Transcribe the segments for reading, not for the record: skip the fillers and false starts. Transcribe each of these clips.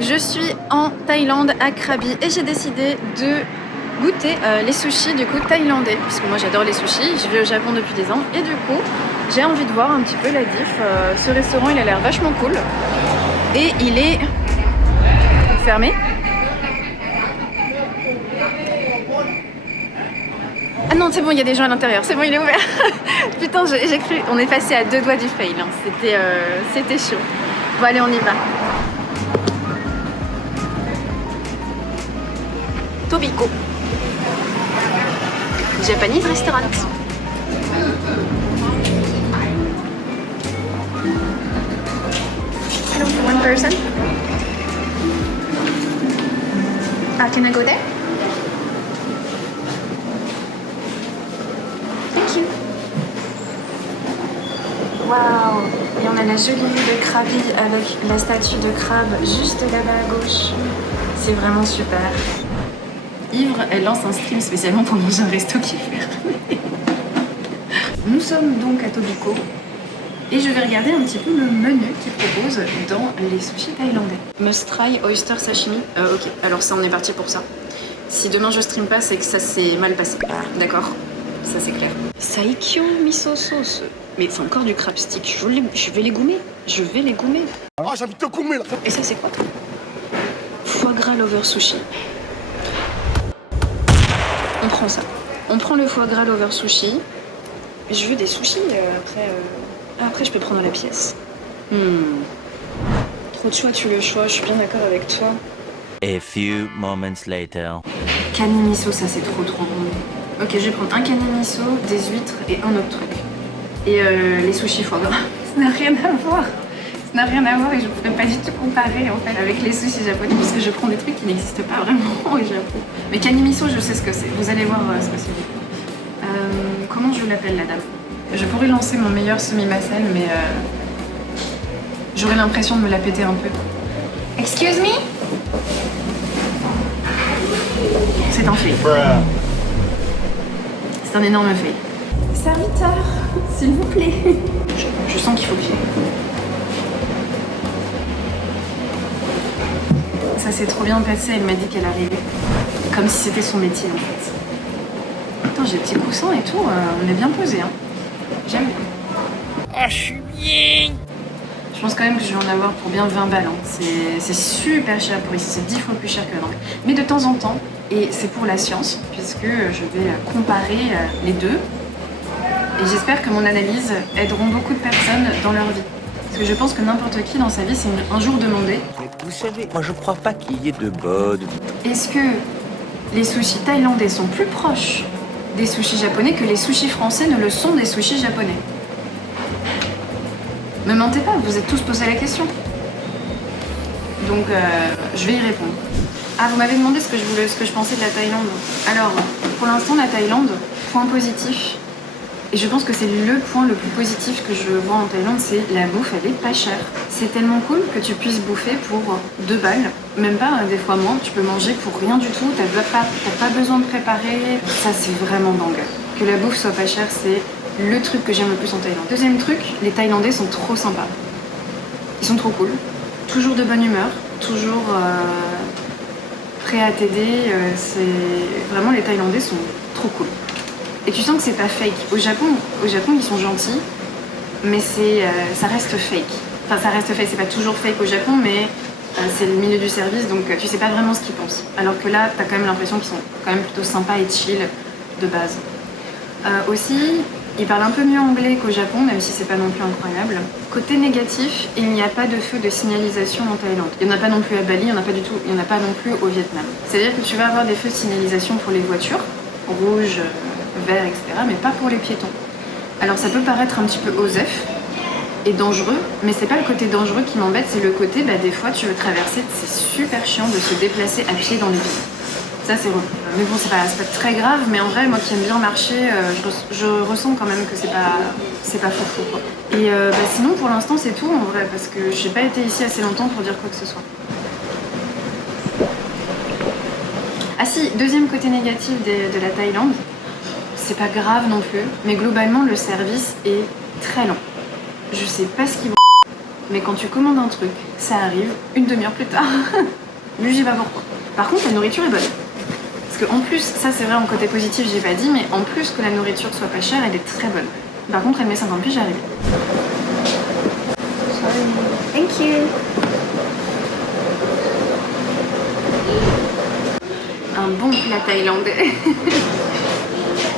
Je suis en Thaïlande à Krabi et j'ai décidé de goûter les sushis du coup thaïlandais, puisque moi j'adore les sushis, je vais au Japon depuis des ans et du coup j'ai envie de voir un petit peu la diff. Ce restaurant il a l'air vachement cool et il est fermé. Ah non c'est bon, il y a des gens à l'intérieur, c'est bon, il est ouvert. Putain, j'ai cru, on est passé à 2 doigts du fail, hein. C'était chaud. Bon allez, on y va. Tobiko Japanese restaurant. Hello, for one person. Can I go there? Thank you. Waouh! Et on a la jolie vue de Krabi avec la statue de crabe juste là-bas à gauche. C'est vraiment super. Ivre, elle lance un stream spécialement pour manger un resto qui est fermé. Nous sommes donc à Tobiko et je vais regarder un petit peu le menu qu'ils proposent dans les sushis thaïlandais. Must try oyster sashimi. Ok, alors ça on est parti pour ça. Si demain je stream pas, c'est que ça s'est mal passé. D'accord, ça c'est clair. Saikyo miso sauce. Mais c'est encore du crab stick. Je vais les gommer. Je vais les gommer. Ah, j'ai envie de te gommer là. Et ça c'est quoi? Foie gras lover sushi. On prend ça. On prend le foie gras lover sushi. Je veux des sushis après. Après, je peux prendre la pièce. Trop de choix, tu le choix. Je suis bien d'accord avec toi. A few moments later. Kani miso, ça c'est trop bon. Ok, je vais prendre un kani miso, des huîtres et un autre truc. Et les sushis foie gras. Ça n'a rien à voir. Ça n'a rien à voir et je ne pourrais pas du tout comparer en fait avec les sushis japonais parce que je prends des trucs qui n'existent pas vraiment au Japon. Mais kani miso, je sais ce que c'est. Vous allez voir ce que c'est. Comment je l'appelle la dame? Je pourrais lancer mon meilleur semi-macelle, mais j'aurais l'impression de me la péter un peu. Excuse me? C'est un fait. C'est un énorme fait. Serviteur, s'il vous plaît. Je sens qu'il faut que j'y aille. Ça s'est trop bien passé, elle m'a dit qu'elle arrivait. Comme si c'était son métier en fait. Attends, j'ai des petits coussins et tout, on est bien posé. Hein. J'aime bien. Ah, je suis bien. Je pense quand même que je vais en avoir pour bien 20 balles. Hein. C'est super cher pour ici, c'est 10 fois plus cher que là. Mais de temps en temps, et c'est pour la science, puisque je vais comparer les deux. Et j'espère que mon analyse aideront beaucoup de personnes dans leur vie. Parce que je pense que n'importe qui dans sa vie, c'est un jour demandé. Vous savez, moi je crois pas qu'il y ait de bonnes. Est-ce que les sushis thaïlandais sont plus proches des sushis japonais que les sushis français ne le sont des sushis japonais? Me mentez pas, vous êtes tous posé la question. Donc je vais y répondre. Ah, vous m'avez demandé ce que je pensais de la Thaïlande. Alors, pour l'instant, la Thaïlande, point positif. Et je pense que c'est le point le plus positif que je vois en Thaïlande, c'est la bouffe, elle est pas chère. C'est tellement cool que tu puisses bouffer pour 2 balles, même pas, des fois moins, tu peux manger pour rien du tout, t'as pas besoin de préparer, ça c'est vraiment bang. Que la bouffe soit pas chère, c'est le truc que j'aime le plus en Thaïlande. Deuxième truc, les Thaïlandais sont trop sympas. Ils sont trop cool, toujours de bonne humeur, toujours prêts à t'aider, vraiment les Thaïlandais sont trop cool. Et tu sens que c'est pas fake. Au Japon, ils sont gentils, mais ça reste fake. Enfin, ça reste fake, c'est pas toujours fake au Japon, mais c'est le milieu du service, donc tu sais pas vraiment ce qu'ils pensent. Alors que là, t'as quand même l'impression qu'ils sont quand même plutôt sympas et chill de base. Aussi, ils parlent un peu mieux anglais qu'au Japon, même si c'est pas non plus incroyable. Côté négatif, il n'y a pas de feu de signalisation en Thaïlande. Il n'y en a pas non plus à Bali, il n'y en a pas non plus au Vietnam. C'est-à-dire que tu vas avoir des feux de signalisation pour les voitures, rouge, vert, etc., mais pas pour les piétons. Alors ça peut paraître un petit peu osef et dangereux, mais c'est pas le côté dangereux qui m'embête, c'est le côté, des fois tu veux traverser, c'est super chiant de se déplacer à pied dans les villes. Ça c'est relou. Mais bon, c'est pas très grave, mais en vrai, moi qui aime bien marcher, je ressens quand même que c'est pas fou quoi. Et sinon, pour l'instant, c'est tout en vrai, parce que j'ai pas été ici assez longtemps pour dire quoi que ce soit. Ah si, deuxième côté négatif de la Thaïlande, c'est pas grave non plus, mais globalement le service est très lent. Je sais pas ce qu'ils vont... Mais quand tu commandes un truc, ça arrive une demi-heure plus tard. Lui, je sais pas pourquoi. Par contre, la nourriture est bonne. Parce qu'en plus, ça c'est vrai en côté positif, j'ai pas dit, mais en plus que la nourriture soit pas chère, elle est très bonne. Par contre, elle met 50 piges, j'arrive. Thank you. Un bon plat thaïlandais.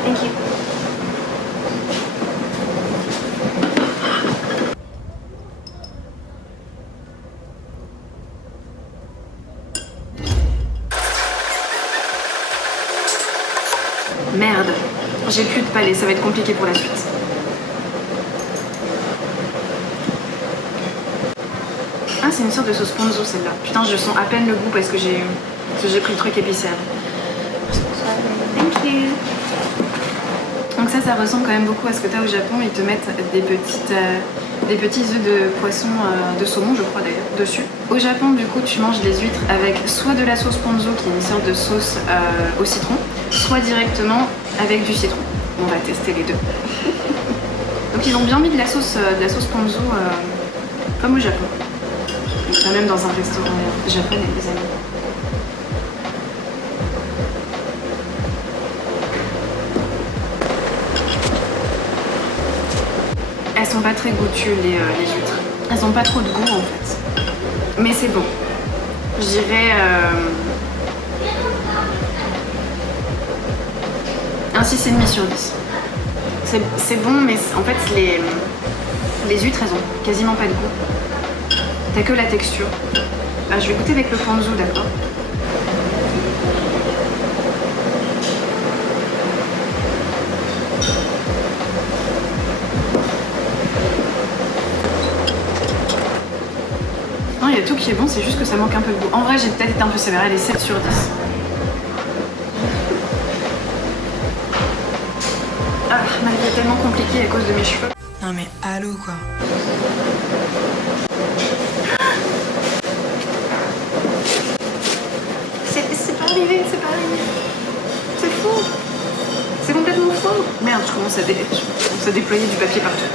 Thank you. Merde, j'ai plus de palais, ça va être compliqué pour la suite. Ah, c'est une sorte de sauce ponzu celle-là. Putain, je sens à peine le goût parce que j'ai pris le truc épicé. Thank you. Donc ça ressemble quand même beaucoup à ce que t'as au Japon. Ils te mettent des petits œufs de poisson, de saumon je crois d'ailleurs, dessus. Au Japon du coup tu manges les huîtres avec soit de la sauce ponzu qui est une sorte de sauce au citron, soit directement avec du citron. On va tester les deux. Donc ils ont bien mis de la sauce ponzu comme au Japon. Donc là même dans un restaurant japonais les amis. Elles sont pas très goûtues les huîtres. Elles ont pas trop de goût en fait. Mais c'est bon. Je dirais un 6,5 sur 10. C'est bon mais en fait les huîtres elles ont quasiment pas de goût. T'as que la texture. Je vais goûter avec le ponzu, d'accord? Non, il y a tout qui est bon, c'est juste que ça manque un peu de goût. En vrai, j'ai peut-être été un peu sévère, elle est 7 sur 10. Ah, ma vie est tellement compliquée à cause de mes cheveux. Non mais allô quoi. C'est pas arrivé, c'est pas arrivé. C'est faux. C'est complètement faux. Merde, je commence à déployer du papier partout.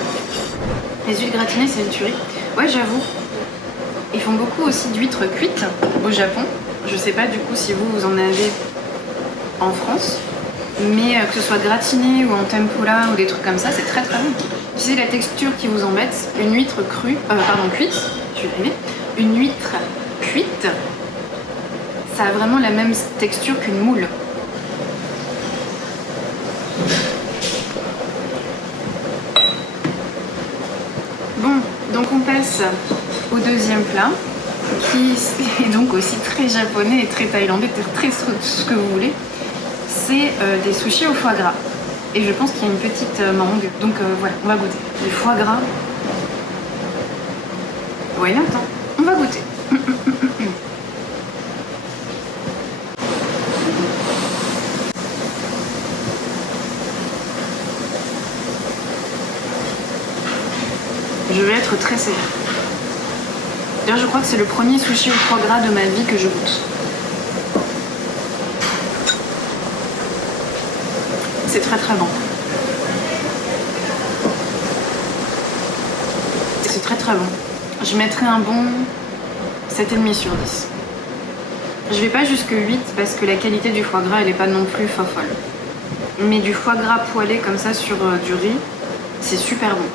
Les huîtres gratinées, c'est une tuerie. Ouais, j'avoue. Ils font beaucoup aussi d'huîtres cuites au Japon. Je sais pas du coup si vous en avez en France. Mais que ce soit gratiné ou en tempura ou des trucs comme ça, c'est très très bon. C'est la texture qui vous embête. Une huître cuite, je vais y arriver. Une huître cuite, ça a vraiment la même texture qu'une moule. Bon, donc on passe au deuxième plat, qui est donc aussi très japonais et très thaïlandais, très ce que vous voulez. C'est des sushis au foie gras. Et je pense qu'il y a une petite mangue. Donc voilà, on va goûter. Du foie gras. Ouais, attends, on va goûter. Je vais être très sévère. D'ailleurs, je crois que c'est le premier sushi au foie gras de ma vie que je goûte. C'est très très bon. C'est très très bon. Je mettrais un bon 7,5 sur 10. Je vais pas jusque 8 parce que la qualité du foie gras elle est pas non plus folle. Mais du foie gras poêlé comme ça sur du riz, c'est super bon.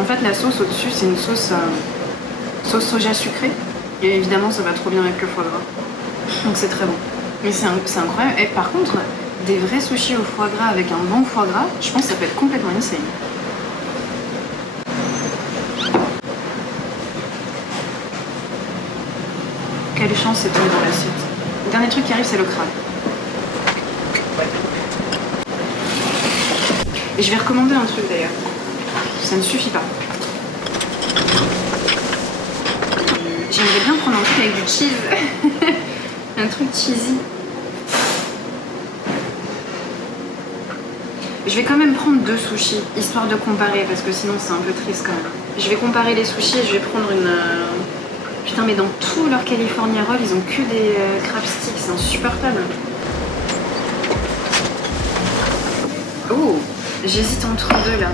En fait la sauce au-dessus c'est une sauce soja sucrée. Et évidemment ça va trop bien avec le foie gras. Donc c'est très bon. Mais c'est incroyable. Et par contre, des vrais sushis au foie gras avec un bon foie gras, je pense que ça peut être complètement insane. Quelle chance c'est tombé dans l'assiette. Le dernier truc qui arrive c'est le crabe. Et je vais recommander un truc d'ailleurs. Ça ne suffit pas. J'aimerais bien prendre un truc avec du cheese. Un truc cheesy. Je vais quand même prendre 2 sushis, histoire de comparer, parce que sinon c'est un peu triste quand même. Je vais comparer les sushis et je vais prendre une... Putain, mais dans tout leur California Roll, ils ont que des crab sticks, c'est insupportable. Oh, j'hésite entre deux là.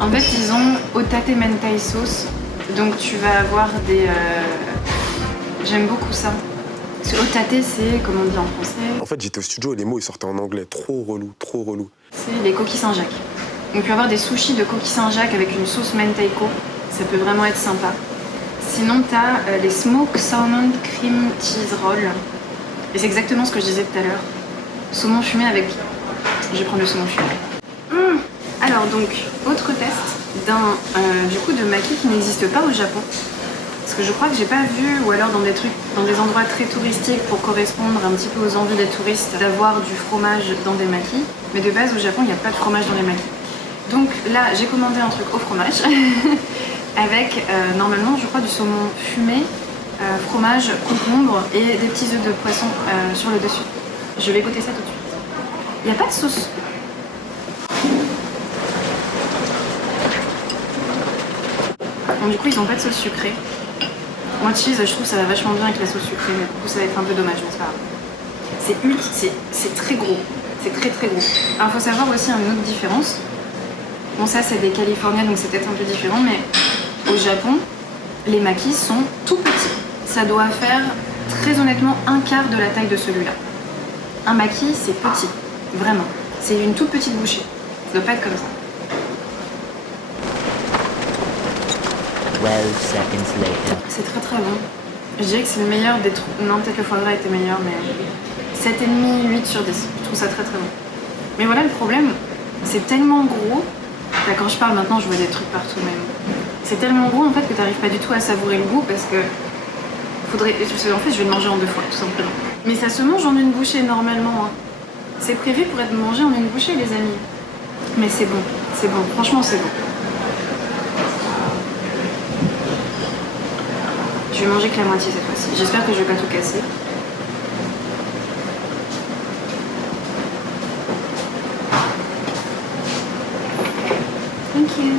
En fait, ils ont otate mentai sauce. Donc tu vas avoir des... J'aime beaucoup ça. Parce que otate, c'est, comment on dit en français? En fait, j'étais au studio et les mots, ils sortaient en anglais. Trop relou, trop relou. C'est les coquilles Saint-Jacques. Donc tu vas avoir des sushis de coquilles Saint-Jacques avec une sauce mentaiko. Ça peut vraiment être sympa. Sinon, t'as les Smoked Salmon Cream Cheese Roll. Et c'est exactement ce que je disais tout à l'heure. Saumon fumé avec... Je vais prendre le saumon fumé. Alors donc, autre test d'un du coup de maki qui n'existe pas au Japon. Parce que je crois que j'ai pas vu, ou alors dans des trucs, dans des endroits très touristiques pour correspondre un petit peu aux envies des touristes, d'avoir du fromage dans des makis. Mais de base au Japon, il n'y a pas de fromage dans les makis. Donc là, j'ai commandé un truc au fromage avec normalement, je crois, du saumon fumé, fromage, concombre et des petits œufs de poisson sur le dessus. Je vais goûter ça tout de suite. Il n'y a pas de sauce. Bon, du coup, ils n'ont pas de sauce sucrée. Moi, cheese, je trouve que ça va vachement bien avec la sauce sucrée, mais du coup, ça va être un peu dommage, mais c'est pas grave. C'est très gros. C'est très très gros. Alors, il faut savoir aussi une autre différence. Bon, ça, c'est des Californiennes, donc c'est peut-être un peu différent, mais au Japon, les makis sont tout petits. Ça doit faire, très honnêtement, un quart de la taille de celui-là. Un maki, c'est petit. Vraiment. C'est une toute petite bouchée. Ça doit pas être comme ça. 12 seconds later. C'est très très bon. Je dirais que c'est le meilleur des trucs. Non, peut-être le foie gras était meilleur, mais 7,5, 8 sur 10. Je trouve ça très très bon. Mais voilà le problème, c'est tellement gros. Là, quand je parle maintenant, je vois des trucs partout même. C'est tellement gros en fait que tu n'arrives pas du tout à savourer le goût parce que faudrait. En fait, je vais le manger en 2 fois, tout simplement. Mais ça se mange en une bouchée normalement. Hein. C'est prévu pour être mangé en une bouchée, les amis. Mais c'est bon, c'est bon. Franchement, c'est bon. Je vais manger que la moitié cette fois-ci. J'espère que je vais pas tout casser. Thank you.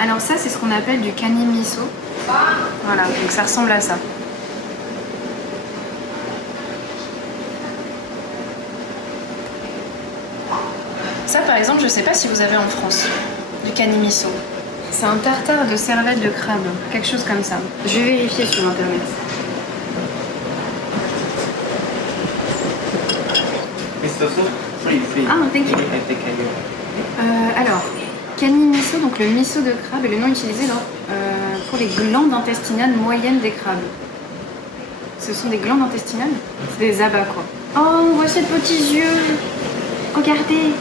Alors ça, c'est ce qu'on appelle du kani miso. Voilà, donc ça ressemble à ça. Ça, par exemple, je sais pas si vous avez en France du kani miso. C'est un tartare de cervelle de crabe, quelque chose comme ça. Je vais vérifier sur internet. Ah, thank you. Alors, kani miso, donc le miso de crabe est le nom utilisé pour les glandes intestinales moyennes des crabes. Ce sont des glandes intestinales? C'est des abats, quoi. Oh, on voit ses petits yeux. Regardez.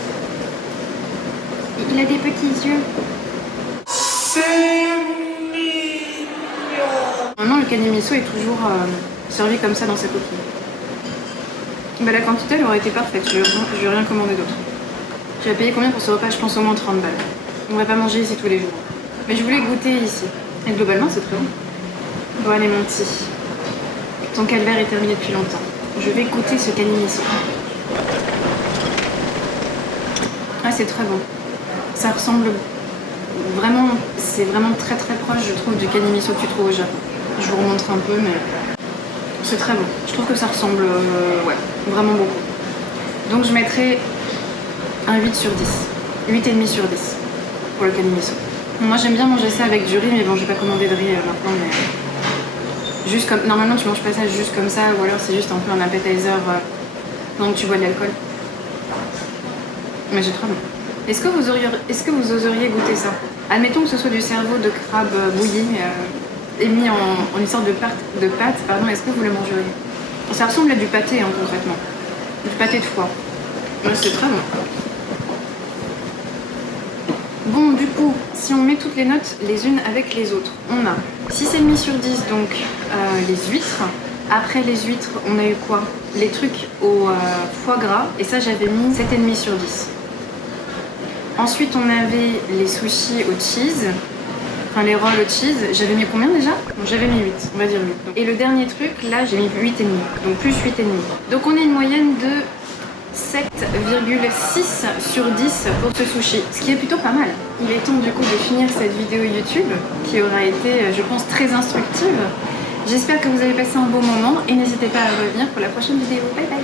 Il a des petits yeux. Maintenant, le kani miso est toujours servi comme ça dans sa coquille. Bah, la quantité, elle aurait été parfaite. Je vais rien commander d'autre. Tu vas payer combien pour ce repas? Je pense au moins 30 balles. On va pas manger ici tous les jours. Mais je voulais goûter ici. Et globalement, c'est très bon. Bon, allez, mon petit. Ton calvaire est terminé depuis longtemps. Je vais goûter ce kani miso. Ah, c'est très bon. Ça ressemble vraiment, c'est vraiment très très proche, je trouve, du kani miso que tu trouves au Japon. Je vous remontre un peu, mais c'est très bon. Je trouve que ça ressemble, ouais, vraiment beaucoup. Donc je mettrai un 8 sur 10. 8,5 sur 10 pour le kani miso. Moi j'aime bien manger ça avec du riz, mais bon, j'ai pas commandé de riz maintenant, mais juste comme, normalement tu manges pas ça juste comme ça, ou alors c'est juste un peu un appetizer pendant que tu bois de l'alcool. Mais c'est très bon. Est-ce que vous oseriez goûter ça? Admettons que ce soit du cerveau de crabe bouilli et mis en une sorte de pâte, pardon, est-ce que vous le mangeriez? Ça ressemble à du pâté, hein, concrètement. Du pâté de foie. Ouais, c'est très bon. Bon, du coup, si on met toutes les notes les unes avec les autres, on a 6,5 sur 10, donc les huîtres. Après les huîtres, on a eu quoi? Les trucs au foie gras, et ça j'avais mis 7,5 sur 10. Ensuite, on avait les sushis au cheese, enfin les rolls au cheese. J'avais mis combien déjà? J'avais mis 8, on va dire 8. Et le dernier truc, là, j'ai mis 8,5, donc plus 8,5. Donc on a une moyenne de 7,6 sur 10 pour ce sushi, ce qui est plutôt pas mal. Il est temps du coup de finir cette vidéo YouTube, qui aura été, je pense, très instructive. J'espère que vous avez passé un bon moment et n'hésitez pas à revenir pour la prochaine vidéo. Bye bye!